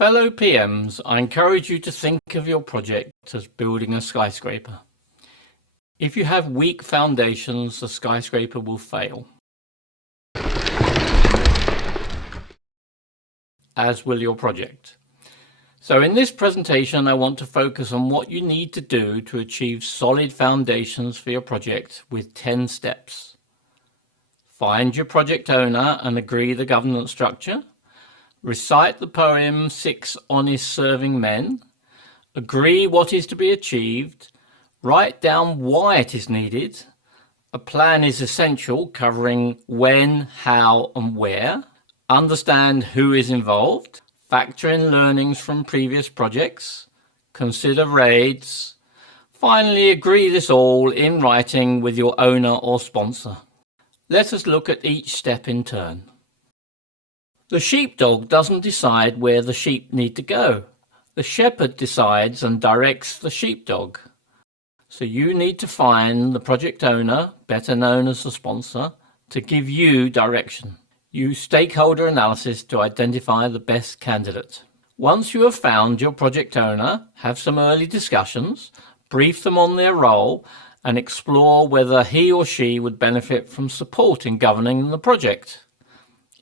Fellow PMs, I encourage you to think of your project as building a skyscraper. If you have weak foundations, the skyscraper will fail, as will your project. So in this presentation, I want to focus on what you need to do to achieve solid foundations for your project with 10 steps. Find your project owner and agree the governance structure. Recite the poem 6 Honest Serving Men. Agree what is to be achieved. Write down why it is needed. A plan is essential, covering when, how and where. Understand who is involved. Factor in learnings from previous projects. Consider raids. Finally, agree this all in writing with your owner or sponsor. Let us look at each step in turn. The sheepdog doesn't decide where the sheep need to go. The shepherd decides and directs the sheepdog. So you need to find the project owner, better known as the sponsor, to give you direction. Use stakeholder analysis to identify the best candidate. Once you have found your project owner, have some early discussions, brief them on their role, and explore whether he or she would benefit from support in governing the project.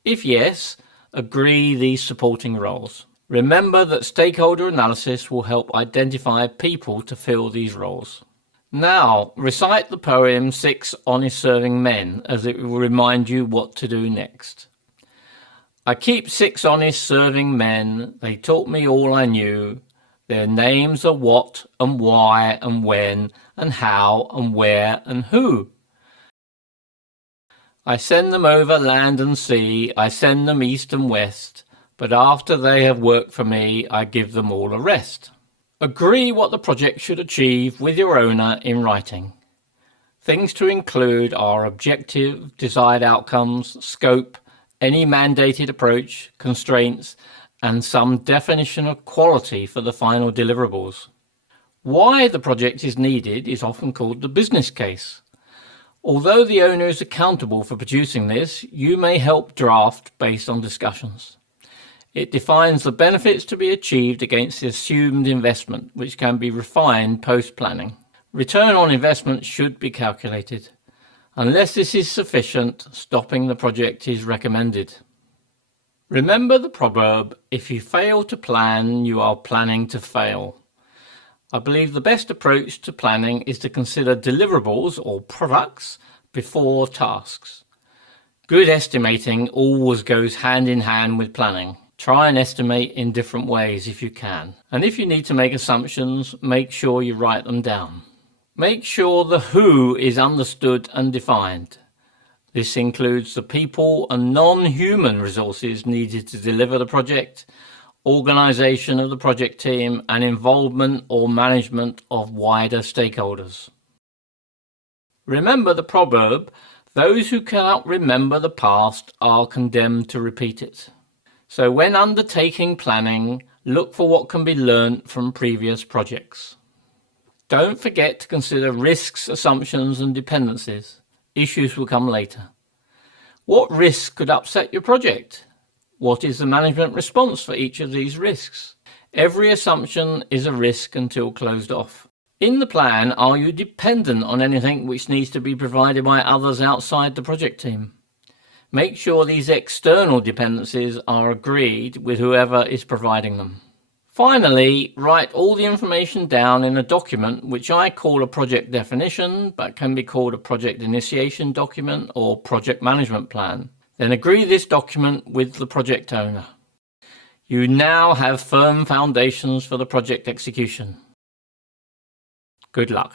If yes, agree these supporting roles. Remember that stakeholder analysis will help identify people to fill these roles. Now, recite the poem 6 Honest Serving Men, as it will remind you what to do next. I keep 6 honest serving men, they taught me all I knew. Their names are what and why and when and how and where and who. I send them over land and sea, I send them east and west, but after they have worked for me, I give them all a rest. Agree what the project should achieve with your owner in writing. Things to include are objective, desired outcomes, scope, any mandated approach, constraints, and some definition of quality for the final deliverables. Why the project is needed is often called the business case. Although the owner is accountable for producing this, you may help draft based on discussions. It defines the benefits to be achieved against the assumed investment, which can be refined post-planning. Return on investment should be calculated. Unless this is sufficient, stopping the project is recommended. Remember the proverb, if you fail to plan, you are planning to fail. I believe the best approach to planning is to consider deliverables or products before tasks. Good estimating always goes hand in hand with planning. Try and estimate in different ways if you can. And if you need to make assumptions, make sure you write them down. Make sure the who is understood and defined. This includes the people and non-human resources needed to deliver the project, organisation of the project team, and involvement or management of wider stakeholders. Remember the proverb, those who cannot remember the past are condemned to repeat it. So when undertaking planning, look for what can be learnt from previous projects. Don't forget to consider risks, assumptions and dependencies. Issues will come later. What risks could upset your project? What is the management response for each of these risks? Every assumption is a risk until closed off. In the plan, are you dependent on anything which needs to be provided by others outside the project team? Make sure these external dependencies are agreed with whoever is providing them. Finally, write all the information down in a document which I call a project definition, but can be called a project initiation document or project management plan. Then agree this document with the project owner. You now have firm foundations for the project execution. Good luck.